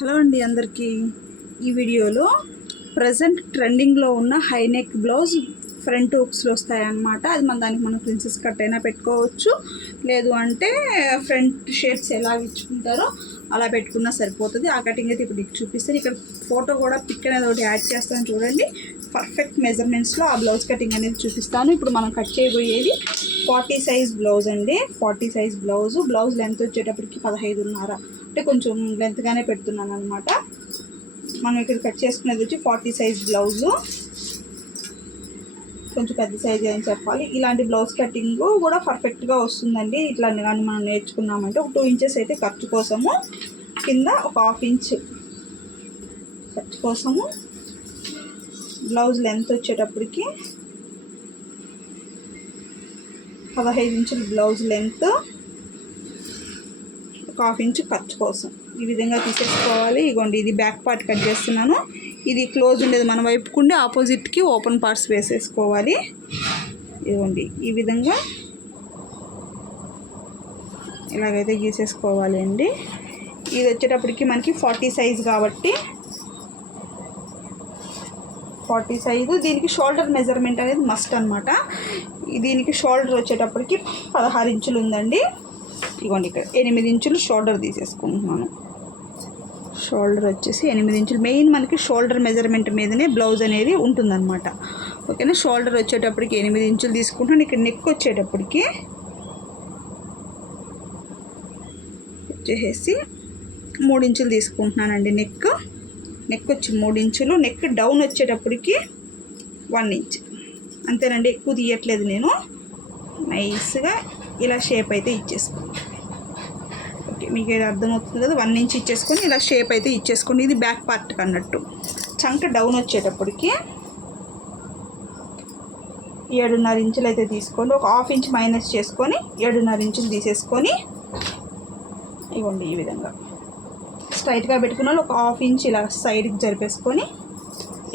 Hello అండి అందరికీ. ఈ వీడియోలో ప్రజెంట్ ట్రెండింగ్లో ఉన్న హై నెక్ బ్లౌజ్ ఫ్రంట్ హుక్స్లో వస్తాయన్నమాట. అది మనం ప్రిన్సెస్ కట్ అయినా పెట్టుకోవచ్చు, లేదు అంటే ఫ్రంట్ షేప్స్ ఎలా ఇచ్చుకుంటారో అలా పెట్టుకున్నా సరిపోతుంది. ఆ కటింగ్ అయితే ఇప్పుడు చూపిస్తాను. ఇక్కడ ఫోటో కూడా పిక్ అనేది ఒకటి యాడ్ చేస్తాను చూడండి. పర్ఫెక్ట్ మెజర్మెంట్స్లో ఆ బ్లౌజ్ కటింగ్ అనేది చూపిస్తాను. ఇప్పుడు మనం కట్ చేయబోయేది 40 సైజ్ బ్లౌజ్ అండి. 40 సైజ్ బ్లౌజ్ లెంత్ వచ్చేటప్పటికి 15.5, అంటే కొంచెం లెంత్గానే పెడుతున్నాను అనమాట. మనం ఇక్కడ కట్ చేసుకునేది వచ్చి 40 సైజ్ బ్లౌజు, కొంచెం పెద్ద సైజ్ అని చెప్పాలి. ఇలాంటి బ్లౌజ్ కటింగ్ కూడా పర్ఫెక్ట్గా వస్తుందండి. ఇట్లా కానీ మనం నేర్చుకున్నామంటే ఒక 2 ఇంచెస్ అయితే ఖర్చు కోసము, కింద ఒక 1/2 ఇంచ్ ఖర్చు కోసము, బ్లౌజ్ లెంత్ వచ్చేటప్పటికి 15 ఇంచులు బ్లౌజ్ లెంత్, ఒక 1/2 ఇంచ్ ఖర్చు కోసం ఈ విధంగా తీసేసుకోవాలి. ఇగోండి, ఇది బ్యాక్ పార్ట్ కట్ చేస్తున్నాను. ఇది క్లోజ్ ఉండేది మన వైపుకుండే ఆపోజిట్కి ఓపెన్ పార్ట్స్ వేసేసుకోవాలి. ఇదిగోండి, ఈ విధంగా ఇలాగైతే గీసేసుకోవాలి అండి. ఇది వచ్చేటప్పటికి మనకి 40 సైజ్ కాబట్టి 40 సైజు. దీనికి షోల్డర్ మెజర్మెంట్ అనేది మస్ట్ అనమాట. దీనికి షోల్డర్ వచ్చేటప్పటికి 16 ఇంచులు ఉందండి. ఇదిగోండి, ఇక్కడ 8 ఇంచులు షోల్డర్ తీసేసుకుంటున్నాను. షోల్డర్ వచ్చేసి 8 ఇంచులు. మెయిన్ మనకి షోల్డర్ మెజర్మెంట్ మీదనే బ్లౌజ్ అనేది ఉంటుందన్నమాట. ఓకేనా. షోల్డర్ వచ్చేటప్పటికి 8 ఇంచులు తీసుకుంటాను. ఇక్కడ నెక్ వచ్చేటప్పటికి వచ్చేసి 3 ఇంచులు తీసుకుంటున్నానండి. నెక్ వచ్చి 3 ఇంచులు. నెక్ డౌన్ వచ్చేటప్పటికి 1 ఇంచ్, అంతేనండి. ఎక్కువ తీయట్లేదు నేను. నైస్గా ఇలా షేప్ అయితే ఇచ్చేసుకోండి. ఓకే, మీకు ఇది అర్థమవుతుంది కదా. 1 ఇంచ్ ఇచ్చేసుకొని ఇలా షేప్ అయితే ఇచ్చేసుకోండి. ఇది బ్యాక్ పార్ట్ అన్నట్టు. చంక డౌన్ వచ్చేటప్పటికి 7.5 ఇంచులు అయితే తీసుకోండి. ఒక 1/2 ఇంచ్ మైనస్ చేసుకొని 7.5 ఇంచులు తీసేసుకొని ఇవ్వండి. ఈ విధంగా స్ట్రైట్గా పెట్టుకున్న ఒక 1/2 ఇంచ్ ఇలా సైడ్కి జరిపేసుకొని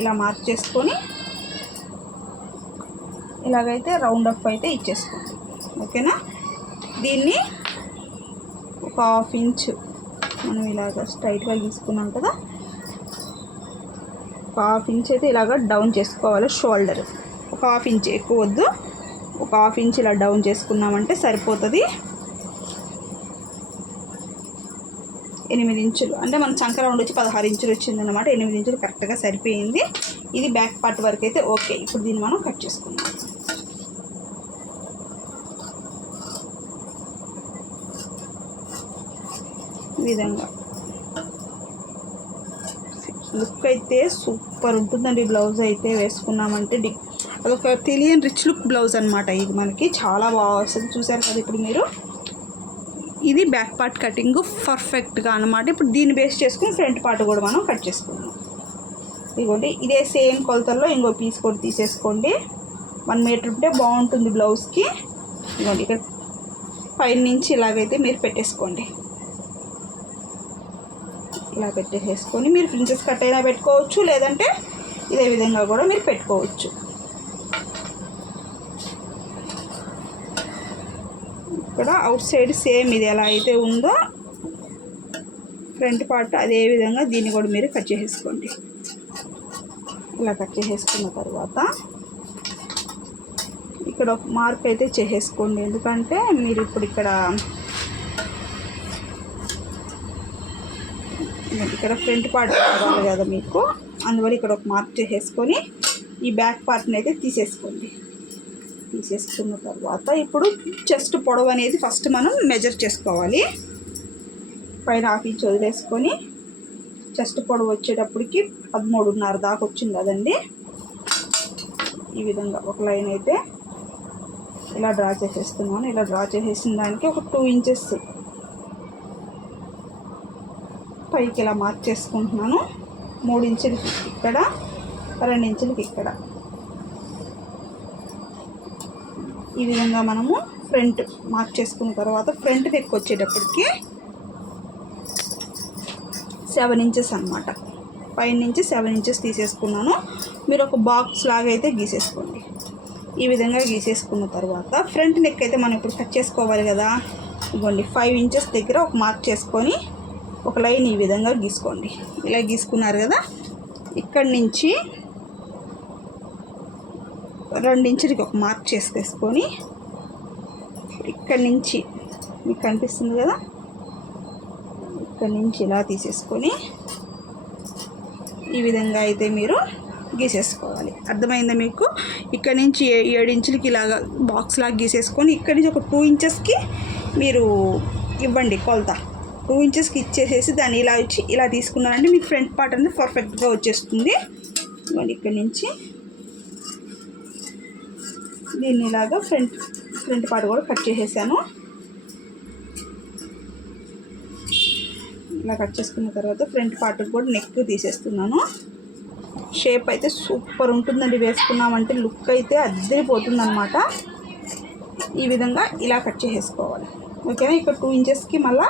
ఇలా మార్క్ చేసుకొని ఇలాగైతే రౌండ్ అప్ అయితే ఇచ్చేసుకోండి. ఓకేనా. దీన్ని ఒక 1/2 ఇంచ్ మనం ఇలాగ స్ట్రైట్గా గీసుకున్నాం కదా, ఒక 1/2 ఇంచ్ అయితే ఇలాగ డౌన్ చేసుకోవాలి. షోల్డర్ ఒక 1/2 ఇంచ్, ఎక్కువ వద్దు. ఒక 1/2 ఇంచ్ ఇలా డౌన్ చేసుకున్నామంటే సరిపోతుంది. 8 ఇంచులు అంటే మన చంక రౌండ్ వచ్చి 16 ఇంచులు వచ్చిందనమాట. 8 ఇంచులు కరెక్ట్గా సరిపోయింది. ఇది బ్యాక్ పార్ట్ వరకు అయితే ఓకే. ఇప్పుడు దీన్ని మనం కట్ చేసుకుందాం. ఈ విధంగా లుక్ అయితే సూపర్ ఉంటుందండి. బ్లౌజ్ అయితే వేసుకున్నామంటే అదొక తెలియని రిచ్ లుక్ బ్లౌజ్ అనమాట. ఇది మనకి చాలా బాగా వస్తుంది. చూసారు కదా ఇప్పుడు మీరు. ఇది బ్యాక్ పార్ట్ కటింగ్ పర్ఫెక్ట్గా అనమాట. ఇప్పుడు దీన్ని బేస్ చేసుకుని ఫ్రంట్ పార్ట్ కూడా మనం కట్ చేసుకుందాం. ఇదిగోండి, ఇదే సేమ్ కొలతల్లో ఇంకో పీస్ కూడా తీసేసుకోండి. 1 మీటర్ ఉంటే బాగుంటుంది బ్లౌజ్కి. ఇదిగోండి, ఇక్కడ పైన నుంచి ఇలాగైతే మీరు పెట్టేసుకోండి. ఇలా పెట్టేసుకొని మీరు ప్రిన్సెస్ కట్ అయినా పెట్టుకోవచ్చు, లేదంటే ఇదే విధంగా కూడా మీరు పెట్టుకోవచ్చు. ఇక్కడ అవుట్ సైడ్ సేమ్ ఇది ఎలా అయితే ఉందో ఫ్రంట్ పార్ట్ అదే విధంగా దీన్ని కూడా మీరు కట్ చేసేసుకోండి. ఇలా కట్ చేసేసుకున్న తర్వాత ఇక్కడ ఒక మార్క్ అయితే చేసేసుకోండి. ఎందుకంటే మీరు ఇప్పుడు ఇక్కడ ఫ్రంట్ పార్ట్ కావాలి కదా మీకు, అందువల్ల ఇక్కడ ఒక మార్క్ చేసేసుకొని ఈ బ్యాక్ పార్ట్ని అయితే తీసేసుకోండి. తీసేసుకున్న తర్వాత ఇప్పుడు చెస్ట్ పొడవు అనేది ఫస్ట్ మనం మెజర్ చేసుకోవాలి. పైన 1/2 ఇంచ్ వదిలేసుకొని చెస్ట్ పొడవు వచ్చేటప్పటికి 13.5 దాకా వచ్చింది కదండి. ఈ విధంగా ఒక లైన్ అయితే ఇలా డ్రా చేసేస్తున్నాను. ఇలా డ్రా చేసేసిన దానికి ఒక 2 ఇంచెస్ పైకి ఇలా మార్క్ చేసుకుంటున్నాను. 3 ఇంచులకి ఇక్కడ, 2 ఇంచులకి ఇక్కడ. ఈ విధంగా మనము ఫ్రంట్ మార్క్ చేసుకున్న తర్వాత ఫ్రంట్ నెక్ వచ్చేటప్పటికి 7 ఇంచెస్ అనమాట. పైన నుంచి 7 ఇంచెస్ తీసేసుకున్నాను. మీరు ఒక బాక్స్ లాగా అయితే గీసేసుకోండి. ఈ విధంగా గీసేసుకున్న తర్వాత ఫ్రంట్ నెక్ అయితే మనం ఇప్పుడు కట్ చేసుకోవాలి కదా. ఇవ్వండి, 5 ఇంచెస్ దగ్గర ఒక మార్క్ చేసుకొని ఒక లైన్ ఈ విధంగా గీసుకోండి. ఇలా గీసుకున్నారు కదా, ఇక్కడి నుంచి 2 ఇంచులకి ఒక మార్క్ చేసుకొని ఇక్కడి నుంచి మీకు కనిపిస్తుంది కదా, ఇక్కడి నుంచి ఇలా తీసేసుకొని ఈ విధంగా అయితే మీరు గీసేసుకోవాలి. అర్థమైందా మీకు? ఇక్కడ నుంచి 7 ఇంచులకి ఇలాగా బాక్స్ లాగా గీసేసుకొని ఇక్కడి నుంచి ఒక 2 ఇంచెస్కి మీరు ఇవ్వండి కొలత. 2 ఇంచెస్కి ఇచ్చేసేసి దాన్ని ఇలా ఇచ్చి ఇలా తీసుకున్నారంటే మీకు ఫ్రంట్ పార్ట్ అనేది పర్ఫెక్ట్గా వచ్చేస్తుంది. ఇవ్వండి, ఇక్కడి నుంచి దీన్ని ఇలాగా ఫ్రంట్ పార్ట్ కూడా కట్ చేసేసాను. ఇలా కట్ చేసుకున్న తర్వాత ఫ్రంట్ పార్ట్ కూడా నెక్ తీసేస్తున్నాను. షేప్ అయితే సూపర్ ఉంటుందండి, వేసుకున్నామంటే లుక్ అయితే అద్దరిపోతుందన్నమాట. ఈ విధంగా ఇలా కట్ చేసేసుకోవాలి. ఓకేనా? ఇక్కడ 2 ఇంచెస్కి మళ్ళీ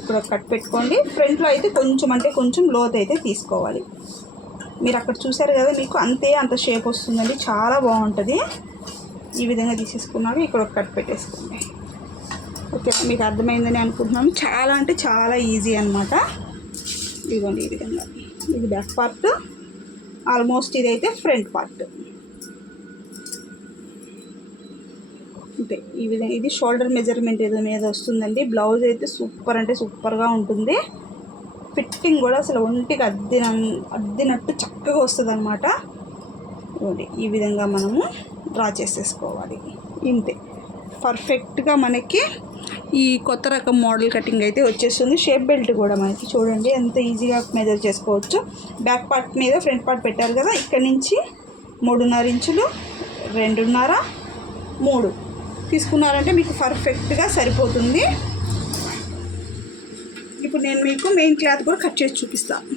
ఇక్కడ కట్ పెట్టుకోండి. ఫ్రంట్లో అయితే కొంచెం లోతు అయితే తీసుకోవాలి. మీరు అక్కడ చూసారు కదా, మీకు అంత షేప్ వస్తుందండి, చాలా బాగుంటుంది. ఈ విధంగా తీసేసుకున్నాక ఇక్కడ ఒక కట్ పెట్టేసుకోండి. ఓకే, మీకు అర్థమైందని అనుకుంటున్నాను. చాలా అంటే చాలా ఈజీ అనమాట. ఇదిగోండి, ఈ విధంగా ఇది బ్యాక్ పార్ట్, ఆల్మోస్ట్ ఇదైతే ఫ్రంట్ పార్ట్. అంతే, ఈ విధంగా ఇది షోల్డర్ మెజర్మెంట్ ఏదో మీద వస్తుందండి. బ్లౌజ్ అయితే సూపర్ అంటే సూపర్గా ఉంటుంది. ఫిట్టింగ్ కూడా అసలు ఒంటికి అద్దినట్టు చక్కగా వస్తుంది అనమాట. ఈ విధంగా మనము డ్రా చేసేసుకోవాలి. ఇంతే, పర్ఫెక్ట్గా మనకి ఈ కొత్త రకం మోడల్ కటింగ్ అయితే వచ్చేస్తుంది. షేప్ బెల్ట్ కూడా మనకి చూడండి ఎంత ఈజీగా మెజర్ చేసుకోవచ్చు. బ్యాక్ పార్ట్ మీద ఫ్రంట్ పార్ట్ పెట్టారు కదా, ఇక్కడ నుంచి 3.5 ఇంచులు, 2.5, 3 తీసుకున్నారంటే మీకు పర్ఫెక్ట్గా సరిపోతుంది. ఇప్పుడు నేను మీకు మెయిన్ క్లాత్ కూడా కట్ చేసి చూపిస్తాను.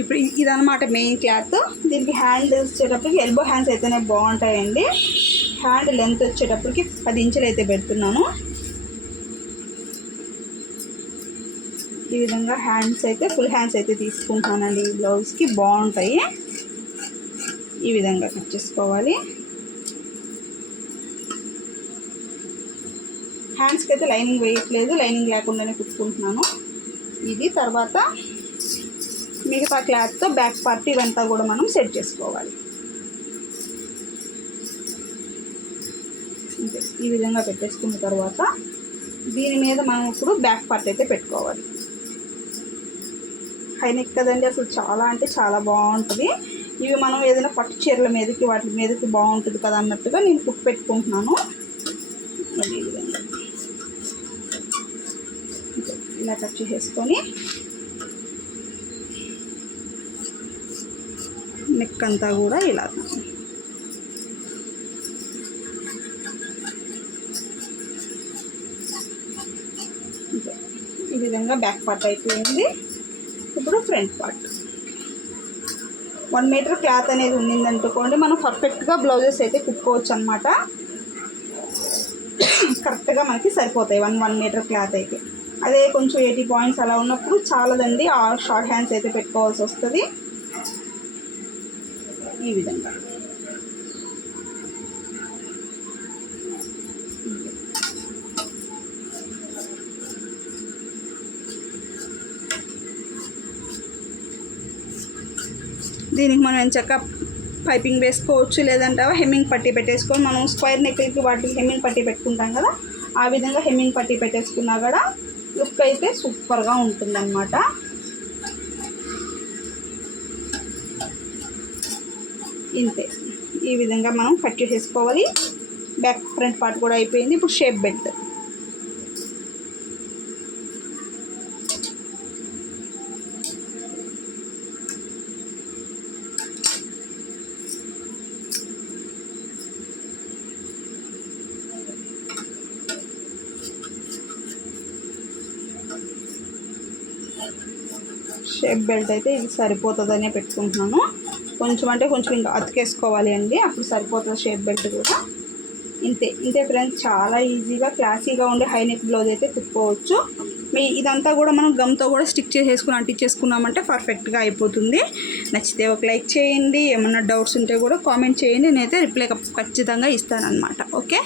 ఇప్పుడు ఇదన్నమాట మెయిన్ క్లాత్. దీనికి హ్యాండ్ వచ్చేటప్పటికి ఎల్బో హ్యాండ్స్ అయితేనే బాగుంటాయండి. హ్యాండ్ లెంత్ వచ్చేటప్పటికి 10 ఇంచులు అయితే పెడుతున్నాను. ఈ విధంగా హ్యాండ్స్ అయితే ఫుల్ హ్యాండ్స్ అయితే తీసుకుంటానండి. ఈ బ్లౌజ్కి బాగుంటాయి. ఈ విధంగా కట్ చేసుకోవాలి. హ్యాండ్స్కి అయితే లైనింగ్ వేయట్లేదు, లైనింగ్ లేకుండానే కుట్టుకుంటున్నాను. ఇది తర్వాత మిగతా క్లాత్తో బ్యాక్ పార్ట్ ఇవంతా కూడా మనం సెట్ చేసుకోవాలి. ఈ విధంగా పెట్టేసుకున్న తర్వాత దీని మీద మనం ఇప్పుడు బ్యాక్ పార్ట్ అయితే పెట్టుకోవాలి. హై నెక్ కదండి, అసలు చాలా అంటే చాలా బాగుంటుంది. ఇవి మనం ఏదైనా పట్టు చీరల మీదకి వాటి మీదకి బాగుంటుంది కదా అన్నట్టుగా నేను కుట్టు పెట్టుకుంటున్నాను. ఈ విధంగా ఇలా కట్ చేసుకొని నెక్ అంతా కూడా ఇలా ఈ విధంగా బ్యాక్ పార్ట్ అయిపోయింది. ఇప్పుడు ఫ్రంట్ పార్ట్ 1 మీటర్ క్లాత్ అనేది ఉండిందనుకోండి, మనం పర్ఫెక్ట్గా బ్లౌజెస్ అయితే కుట్టుకోవచ్చు అనమాట. కరెక్ట్గా మనకి సరిపోతాయి 1 మీటర్ క్లాత్ అయితే. అదే కొంచెం 80 పాయింట్స్ అలా ఉన్నప్పుడు చాలదండి, ఆ షార్ట్ హ్యాండ్స్ అయితే పెట్టుకోవాల్సి వస్తుంది. ఈ విధంగా దీనికి మనం ఎంచక్క పైపింగ్ వేసుకోవచ్చు, లేదంటే హెమ్మింగ్ పట్టీ పెట్టేసుకొని మనం స్క్వేర్ నెక్లకి వాటికి హెమ్మింగ్ పట్టీ పెట్టుకుంటాం కదా, ఆ విధంగా హెమ్మింగ్ పట్టీ పెట్టేసుకున్నా కూడా లుక్ అయితే సూపర్గా ఉంటుందన్నమాట. ఇంతే, ఈ విధంగా మనం కట్ చేసేసుకోవాలి. బ్యాక్ ఫ్రంట్ పార్ట్ కూడా అయిపోయింది. ఇప్పుడు షేప్ బెల్ట్. షేప్ బెల్ట్ అయితే ఇది సరిపోతుందనే పెట్టుకుంటున్నాను. కొంచెం అంటే కొంచెం ఇంకా అతికేసుకోవాలి అండి, అప్పుడు సరిపోతుంది షేప్ బెల్ట్ కూడా. ఇంతే ఫ్రెండ్స్, చాలా ఈజీగా క్లాసీగా ఉండే హై నెక్ బ్లౌజ్ అయితే కుట్టుకోవచ్చు. ఇదంతా కూడా మనం గమ్తో కూడా స్టిక్ చేసేసుకుని అంటించేసుకున్నామంటే పర్ఫెక్ట్గా అయిపోతుంది. నచ్చితే ఒక లైక్ చేయండి. ఏమన్నా డౌట్స్ ఉంటే కూడా కామెంట్ చేయండి, నేనైతే రిప్లై ఖచ్చితంగా ఇస్తానన్నమాట. ఓకే.